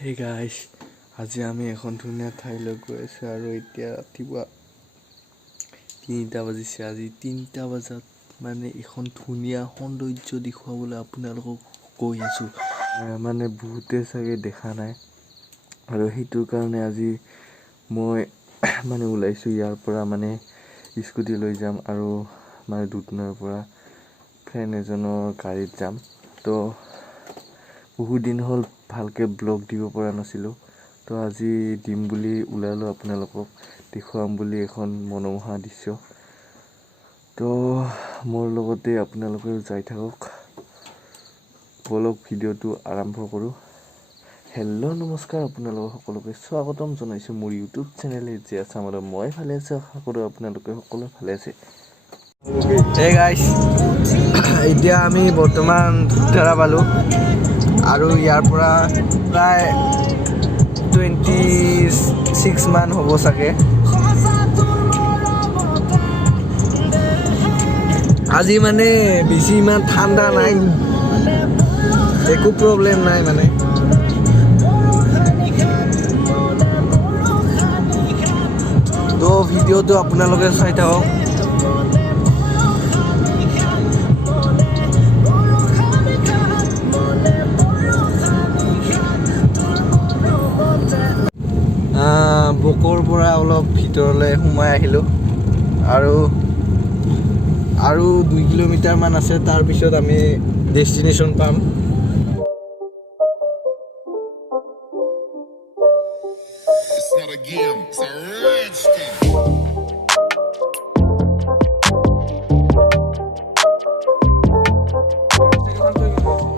Hey guys, আজি আমি এখন ধুনীয়া ঠাইলৈ গৈ আছো আৰু এতিয়া ৰাতিপুৱা 3টা বাজিছে। আজি 3টা বজাত মানে এখন ধুনীয়া সৌন্দৰ্য দেখুৱাবলৈ আপোনালোকক কৈ আছো। মানে বহুতে চাগে দেখা নাই আৰু সেইটো কাৰণে আজি মই মানে ওলাইছো ইয়াৰ পৰা মানে স্কুটি লৈ যাম আৰু মানে দুটনৰ পৰা ফ্ৰেণ্ড এজনৰ গাড়ীত যাম। তো বহুত দিন হ'ল ভালকে ব্লগ দিব পৰা নাছিলো, তো আজি দিম বুলি ওলালো আপোনালোকক দেখুৱাম বুলি এখন মনোমোহা দৃশ্য। তো মোৰ লগতে আপোনালোকে যাই থাকক, বলক ভিডিঅ'টো আৰম্ভ কৰো। হেল্ল' নমস্কাৰ, আপোনালোক সকলোকে স্বাগতম জনাইছো মোৰ ইউটিউব চেনেল যে আছামৰ। মই ভালে আছো, আশা কৰো আপোনালোকে সকলো ভালে আছে। Hey guys, এতিয়া আমি বৰ্তমান ধুতৰা পালো আৰু ইয়াৰ পৰা প্ৰায় 26 মান হ'ব চাগে। আজি মানে বেছি ইমান ঠাণ্ডা নাই, একো প্ৰব্লেম নাই মানে। তো ভিডিঅ'টো আপোনালোকে চাই থাকক। বকৰ পৰা অলপ ভিতৰলৈ সোমাই আহিলো আৰু 2 কিলোমিটাৰ মান আছে, তাৰ পিছত আমি ডেষ্টিনেশ্যন পাম।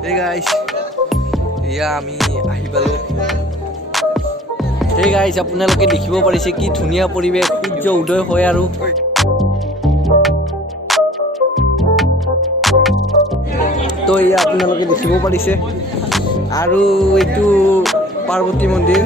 Hey guys, এয়া আমি আহি পালো। Hey guys, আপোনালোকে দেখিব পাৰিছে কি ধুনীয়া পৰিৱেশ, সূৰ্য উদয় হয় আৰু তো এয়া আপোনালোকে দেখিব পাৰিছে। আৰু এইটো পাৰ্বতী মন্দিৰ।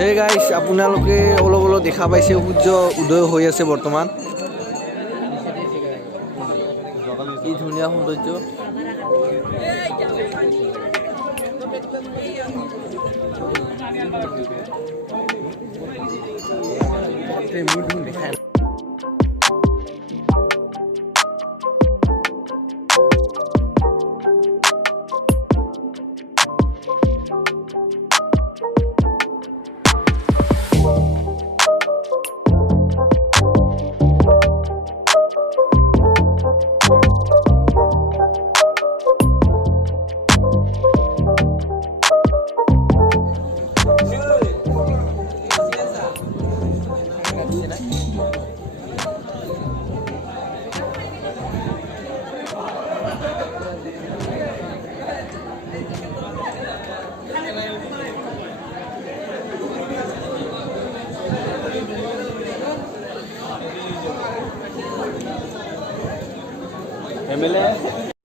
Hey guys, আপোনালোকে অলপ দেখা পাইছে সূৰ্য উদয় হৈ আছে বৰ্তমান। কি ধুনীয়া সৌন্দৰ্য। MLA